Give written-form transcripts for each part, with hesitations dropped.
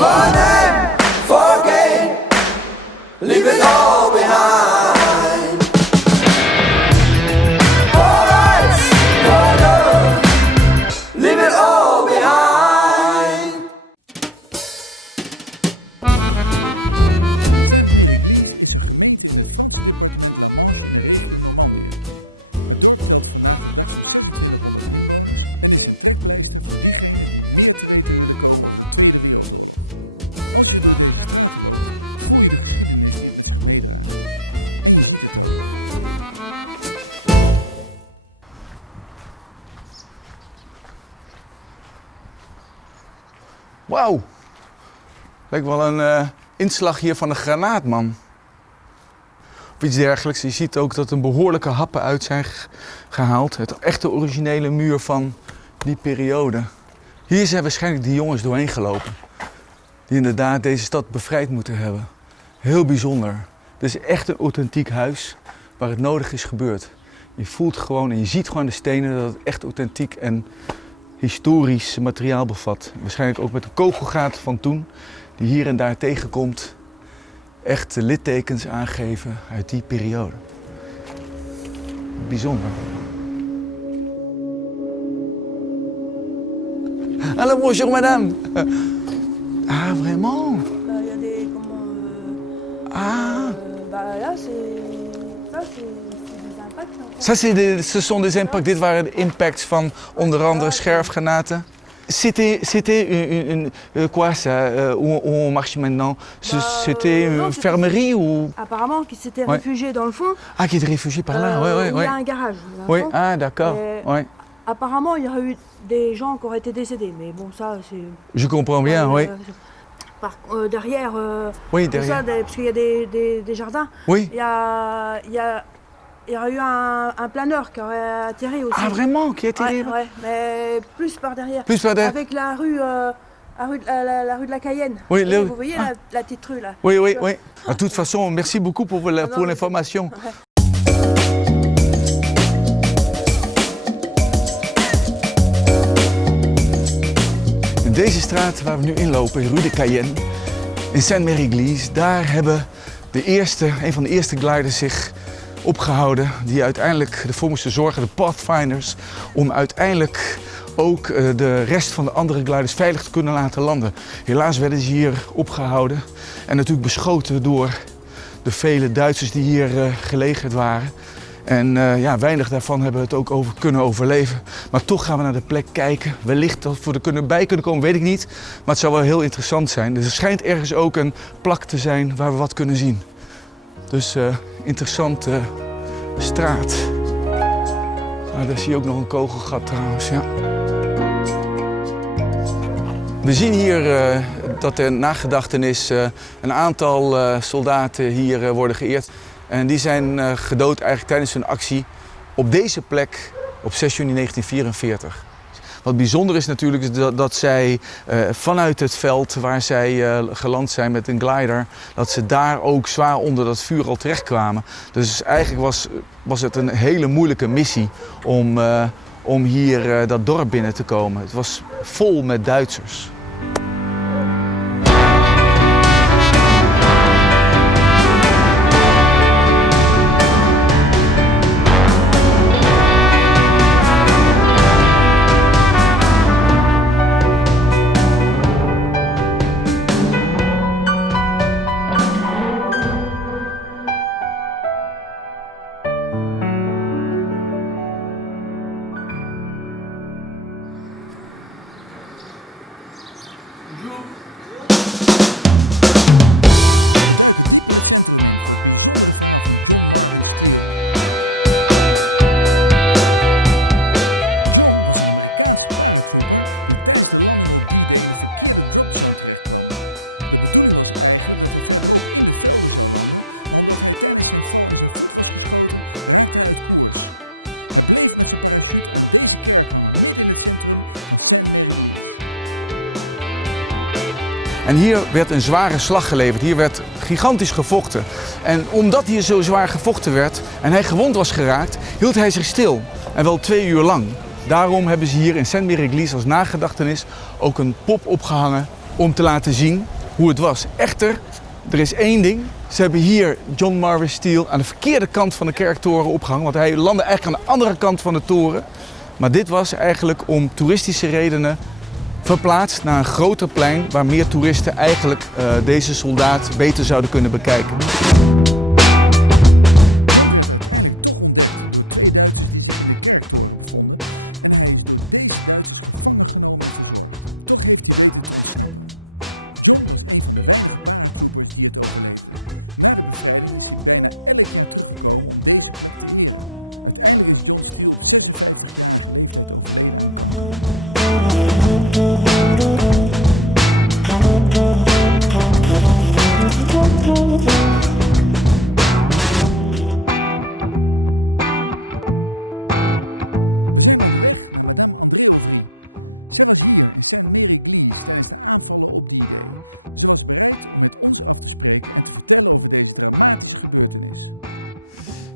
fun and for gain. Leave it all behind. For rights, for love. Leave it all behind. Wauw, lijkt wel een inslag hier van een granaat, man. Of iets dergelijks. Je ziet ook dat er behoorlijke happen uit zijn gehaald. Het echte originele muur van die periode. Hier zijn waarschijnlijk die jongens doorheen gelopen. Die inderdaad deze stad bevrijd moeten hebben. Heel bijzonder. Dit is echt een authentiek huis waar het nodig is gebeurd. Je voelt gewoon en je ziet gewoon de stenen dat het echt authentiek en historisch materiaal bevat. Waarschijnlijk ook met de kogelgaten van toen, die hier en daar tegenkomt, echt littekens aangeven uit die periode. Bijzonder. Hallo, bonjour madame. Ah, vraiment? Il y a des là c'est des impacts. Ça, ce sont des impacts. Dit waren de impacts van onder andere scherfgranaten. C'était quoi ça, où on marche maintenant? C'était une fermerie ou? Apparemment qui s'étaient réfugiés dans le fond. Ah, qui est réfugié par là, oui. Il y a un garage. Oui, ah d'accord. Ouais. Apparemment il y aurait eu des gens qui auraient été décédés, mais bon ça c'est. Je comprends bien, oui. Derrière, oui, derrière. Ça, parce qu'il y a des jardins. Oui. Il y aurait eu un planeur qui aurait atterri aussi. Ah vraiment, qui a atterri? Ouais, mais plus par derrière. Plus par derrière. Avec la rue de la Cayenne. Oui, vous voyez la petite rue là. Oui. De toute façon, merci beaucoup pour l'information. In deze straat waar we nu inlopen, Rue de Cayenne, in Saint-Mère-Église, daar hebben een van de eerste gliders zich opgehouden die uiteindelijk ervoor moesten zorgen, de Pathfinders, om uiteindelijk ook de rest van de andere gliders veilig te kunnen laten landen. Helaas werden ze hier opgehouden en natuurlijk beschoten door de vele Duitsers die hier gelegerd waren. En weinig daarvan hebben het ook kunnen overleven. Maar toch gaan we naar de plek kijken. Wellicht dat we er bij kunnen komen, weet ik niet. Maar het zou wel heel interessant zijn. Dus er schijnt ergens ook een plak te zijn waar we wat kunnen zien. Dus interessante straat. Daar zie je ook nog een kogelgat trouwens, ja. We zien hier dat er nagedachtenis een aantal soldaten hier worden geëerd. En die zijn gedood eigenlijk tijdens hun actie op deze plek op 6 juni 1944. Wat bijzonder is natuurlijk is dat zij vanuit het veld waar zij geland zijn met een glider, dat ze daar ook zwaar onder dat vuur al terechtkwamen. Dus eigenlijk was het een hele moeilijke missie om hier dat dorp binnen te komen. Het was vol met Duitsers. En hier werd een zware slag geleverd. Hier werd gigantisch gevochten. En omdat hier zo zwaar gevochten werd en hij gewond was geraakt, hield hij zich stil. En wel 2 uur lang. Daarom hebben ze hier in Saint-Mère-Église als nagedachtenis ook een pop opgehangen om te laten zien hoe het was. Echter, er is één ding. Ze hebben hier John Marvis Steele aan de verkeerde kant van de kerktoren opgehangen. Want hij landde eigenlijk aan de andere kant van de toren. Maar dit was eigenlijk om toeristische redenen verplaatst naar een groter plein waar meer toeristen eigenlijk deze soldaat beter zouden kunnen bekijken.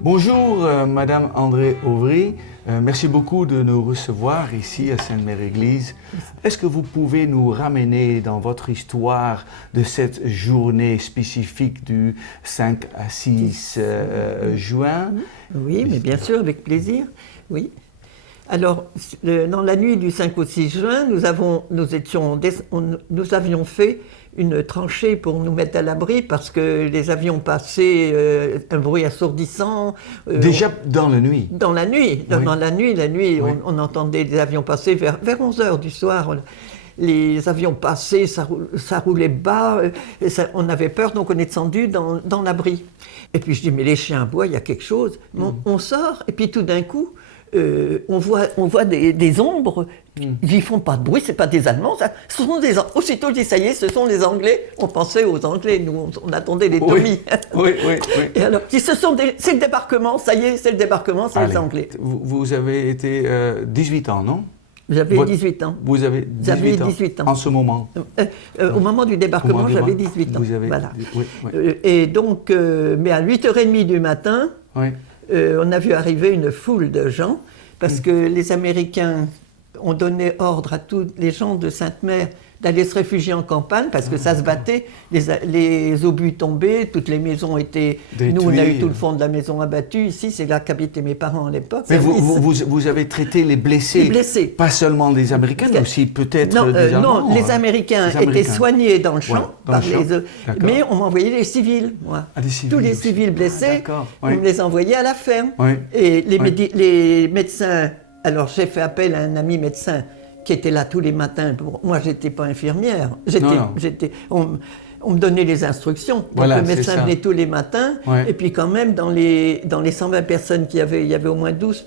Bonjour Madame André Auvry, merci beaucoup de nous recevoir ici à Sainte-Mère-Église. Est-ce que vous pouvez nous ramener dans votre histoire de cette journée spécifique du 5 à 6 juin? Oui, mais bien sûr, avec plaisir, oui. Alors, dans la nuit du 5 au 6 juin, nous avions fait une tranchée pour nous mettre à l'abri parce que les avions passaient un bruit assourdissant. Déjà dans la nuit? Dans la nuit, oui. Dans la nuit, oui. on entendait des avions passer vers 11 h du soir. Les avions passaient, ça roulait bas, on avait peur, donc on est descendu dans l'abri. Et puis je dis, mais les chiens aboient, il y a quelque chose. On sort, et puis tout d'un coup, on voit des ombres, ils font pas de bruit, c'est pas des Allemands, ça. Ce sont aussitôt je dis ça y est, ce sont les Anglais. On pensait aux Anglais, nous on attendait les Tommy. Oui. Et alors, c'est le débarquement, ça y est, c'est le débarquement, c'est les Anglais. Vous avez été 18 ans, non? J'avais 18 ans. Vous avez 18 ans en ce moment? Au moment du débarquement, j'avais 18 ans. Vous avez... Voilà. Oui. Et donc, mais à 8h30 du matin, on a vu arriver une foule de gens, parce que les Américains ont donné ordre à tous les gens de Sainte-Mère d'aller se réfugier en campagne, parce que ça se battait, les obus tombaient, toutes les maisons étaient... Détruits. Nous, on a eu tout le fond de la maison abattu. Ici, c'est là qu'habitaient mes parents à l'époque. Mais vous avez traité les blessés? Les blessés. Pas seulement des Américains, mais aussi peut-être des Allemands? Non, les Américains étaient soignés dans le champ, mais on m'envoyait les civils, moi. Les civils, tous les civils blessés, on me les envoyait à la ferme. Et les médecins... Alors, j'ai fait appel à un ami médecin qui était là tous les matins. Moi, je n'étais pas infirmière. On me donnait les instructions. Donc, le médecin venait tous les matins. Et puis, quand même, dans les 120 personnes qu'il y avait, il y avait au moins 12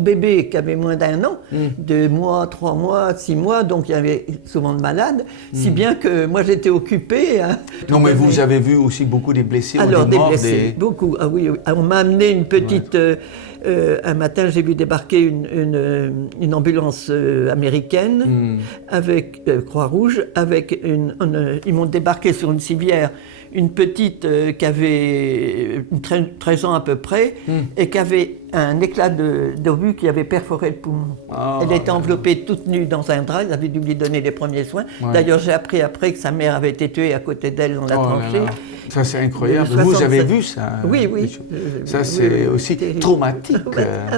bébés qui avaient moins d'1 an, 2 mois, 3 mois, 6 mois. Donc, il y avait souvent de malades. Si bien que moi, j'étais occupée. Non, mais vous avez vu aussi beaucoup des blessés? Alors, des blessés, beaucoup. Ah oui. On m'a amené une petite... un matin, j'ai vu débarquer une ambulance américaine avec Croix-Rouge, ils m'ont débarqué sur une civière, une petite qui avait 13 ans à peu près, et qui avait un éclat d'obus qui avait perforé le poumon. Elle était enveloppée toute nue dans un drap, ils avaient dû lui donner les premiers soins. D'ailleurs, j'ai appris après que sa mère avait été tuée à côté d'elle dans la tranchée. Ça, c'est incroyable. Vous avez vu ça? Oui. Ça, c'est aussi traumatique.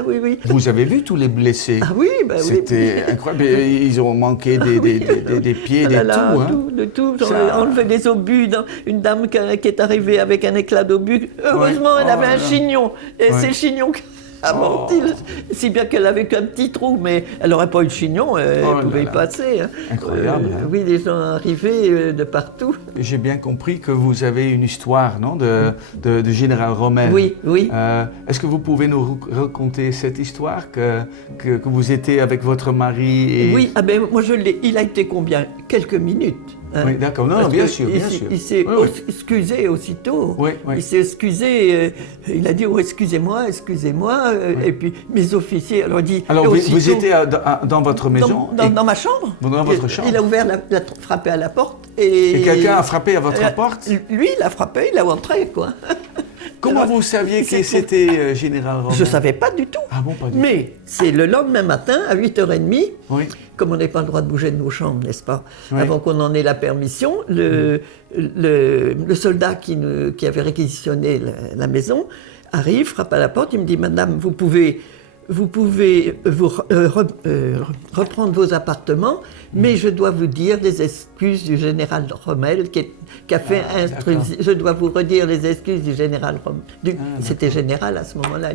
Oui. Vous avez vu tous les blessés? Ah oui, C'était incroyable. Ils ont manqué des pieds, des tout. De tout. J'en ai enlevé des obus. Une dame qui est arrivée avec un éclat d'obus. Heureusement, elle avait un chignon. Et ces chignons... si bien qu'elle avait qu'un petit trou, mais elle n'aurait pas eu de chignon, elle pouvait y passer. Incroyable. Oui, les gens arrivaient de partout. J'ai bien compris que vous avez une histoire, non, de général Rommel. Oui. Est-ce que vous pouvez nous raconter cette histoire que vous étiez avec votre mari? Oui, moi je l'ai. Il a été combien? Quelques minutes. Oui, d'accord. Non, bien sûr. Il s'est excusé aussitôt. Il s'est excusé. Il a dit excusez-moi. Et puis mes officiers. Alors, vous étiez dans votre maison? Dans ma chambre. Dans votre chambre? Il a ouvert, frappé à la porte. Et quelqu'un a frappé à votre porte? Lui, il a frappé, il a entré, quoi. Comment vous saviez que c'était général Rommel? Je ne savais pas du tout. Ah bon, pas du tout. Mais c'est le lendemain matin, à 8h30, Oui. comme on n'est pas le droit de bouger de nos chambres, n'est-ce pas? Oui. Avant qu'on en ait la permission, le soldat qui avait réquisitionné la maison arrive, frappe à la porte, il me dit « Madame, vous pouvez reprendre vos appartements, mais je dois vous dire les excuses du général Rommel qui a fait intrusion. Je dois vous redire les excuses du général Rommel. C'était général à ce moment-là.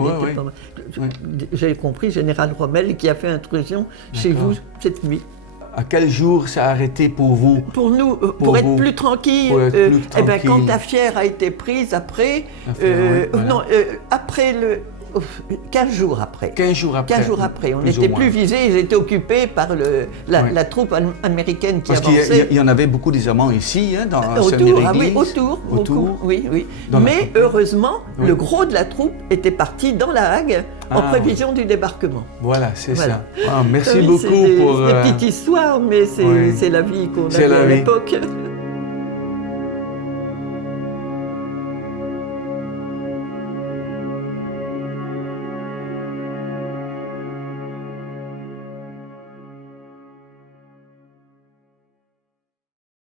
J'ai compris, général Rommel qui a fait intrusion chez vous cette nuit. À quel jour ça a arrêté pour vous? Pour nous, pour être plus tranquille. Pour être plus Eh ben, tranquille. quand ta fière a été prise après, non, après 15 jours après. 15 jours après. 15 jours après. On plus n'était ou plus moins. visés, ils étaient occupés par la troupe américaine qui Parce qu'il avançait. y en avait beaucoup des Allemands ici, hein, dans Autour, Sainte-Mère-Église. autour. Autour. Oui. Dans Mais heureusement, Oui. le gros de la troupe était parti dans la Hague en prévision du débarquement. Voilà, c'est Voilà. ça. Ah, merci Oui, beaucoup c'est des pour... petites histoires, mais oui. c'est la vie qu'on C'est avait la à vie. l'époque.